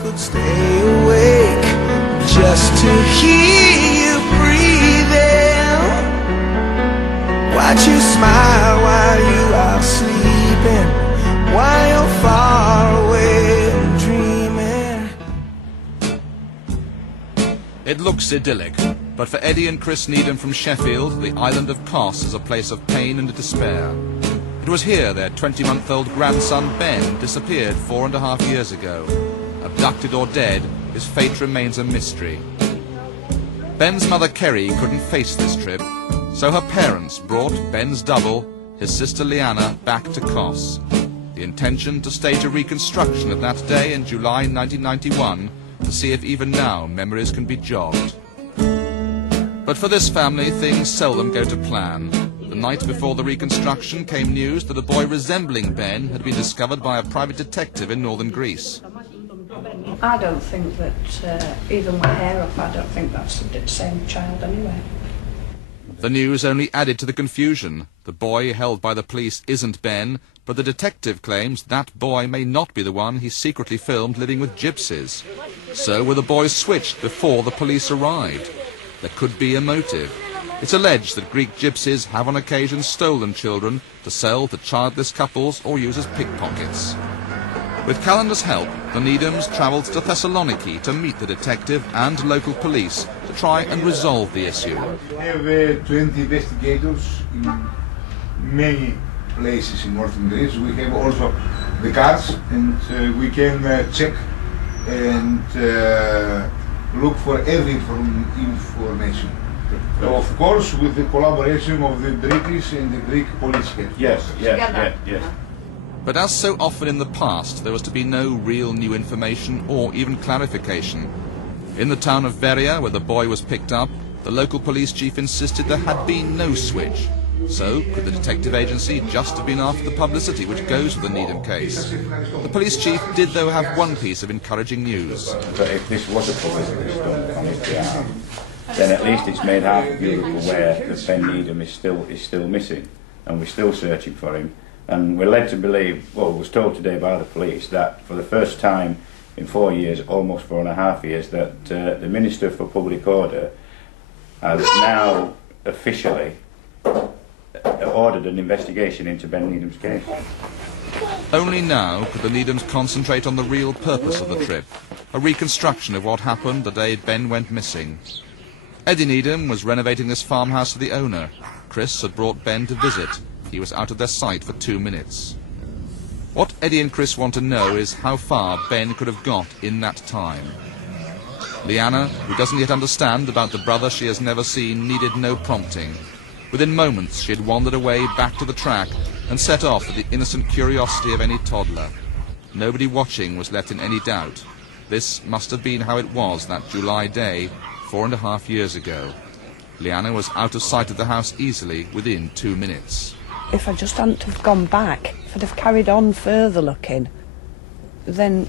could stay awake just to hear you breathing. Watch you smile while you are sleeping, while you're far away and dreaming. It looks idyllic, but for Eddie and Chris Needham from Sheffield, the island of Kos is a place of pain and despair. It was here their 20-month-old grandson Ben disappeared 4.5 years ago. Abducted or dead, his fate remains a mystery. Ben's mother Kerry couldn't face this trip, so her parents brought Ben's double, his sister Leanna, back to Kos. The intention to stage a reconstruction of that day in July 1991 to see if even now memories can be jogged. But for this family, things seldom go to plan. The night before the reconstruction came news that a boy resembling Ben had been discovered by a private detective in northern Greece. I don't think that, even with hair up, I don't think that's the same child anyway. The news only added to the confusion. The boy held by the police isn't Ben, but the detective claims that boy may not be the one he secretly filmed living with gypsies. So were the boys switched before the police arrived? There could be a motive. It's alleged that Greek gypsies have on occasion stolen children to sell to childless couples or use as pickpockets. With Calendar's help, the Needhams travelled to Thessaloniki to meet the detective and local police to try and resolve the issue. We have 20 investigators in many places in northern Greece. We have also the cars, and we can check and look for every information. Of course, with the collaboration of the British and the Greek police headquarters. Yes. But as so often in the past, there was to be no real new information or even clarification. In the town of Veria, where the boy was picked up, the local police chief insisted there had been no switch. So, could the detective agency just have been after the publicity which goes with the Needham case? The police chief did, though, have one piece of encouraging news. But if this was a publicity stunt on his behalf, then at least it's made half of Europe aware that Ben Needham is still missing, and we're still searching for him. And we're led to believe, well, was told today by the police, that for the first time in 4 years, almost 4.5 years, that the Minister for Public Order has now officially ordered an investigation into Ben Needham's case. Only now could the Needhams concentrate on the real purpose of the trip, a reconstruction of what happened the day Ben went missing. Eddie Needham was renovating this farmhouse for the owner. Chris had brought Ben to visit. He was out of their sight for 2 minutes. What Eddie and Chris want to know is how far Ben could have got in that time. Leanna, who doesn't yet understand about the brother she has never seen, needed no prompting. Within moments she had wandered away back to the track and set off with the innocent curiosity of any toddler. Nobody watching was left in any doubt. This must have been how it was that July day 4.5 years ago. Leanna was out of sight of the house easily within 2 minutes. If I just hadn't have gone back, if I'd have carried on further looking, then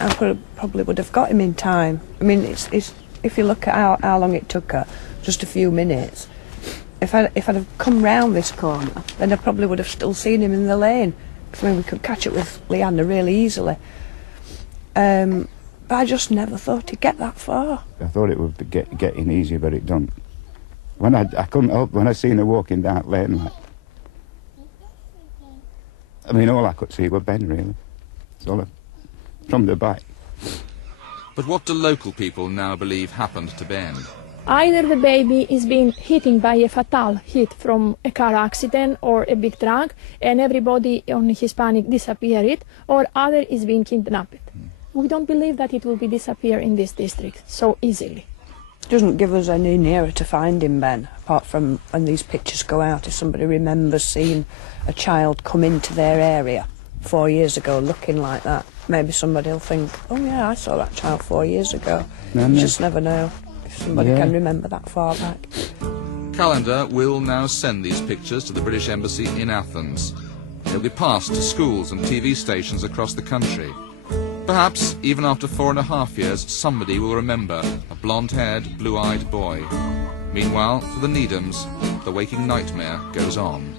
I probably would have got him in time. I mean, it's if you look at how long it took her, just a few minutes. If I'd have come round this corner, then I probably would have still seen him in the lane. I mean, we could catch up with Leanna really easily. But I just never thought he'd get that far. I thought it would be getting easier, but it don't. When I couldn't help when I seen her walking down that lane, like, I mean, all I could see was Ben, really. So, from the back. But what do local people now believe happened to Ben? Either the baby is being hit by a fatal hit from a car accident or a big truck, and everybody on Hispanic disappeared, or other is being kidnapped. We don't believe that it will be disappear in this district so easily. It doesn't give us any nearer to find him, Ben, apart from when these pictures go out. If somebody remembers seeing a child come into their area 4 years ago looking like that, maybe somebody will think, oh yeah, I saw that child 4 years ago. You just never know if somebody can remember that far back. Calendar will now send these pictures to the British Embassy in Athens. They'll be passed to schools and TV stations across the country. Perhaps, even after 4.5 years, somebody will remember a blonde-haired, blue-eyed boy. Meanwhile, for the Needhams, the waking nightmare goes on.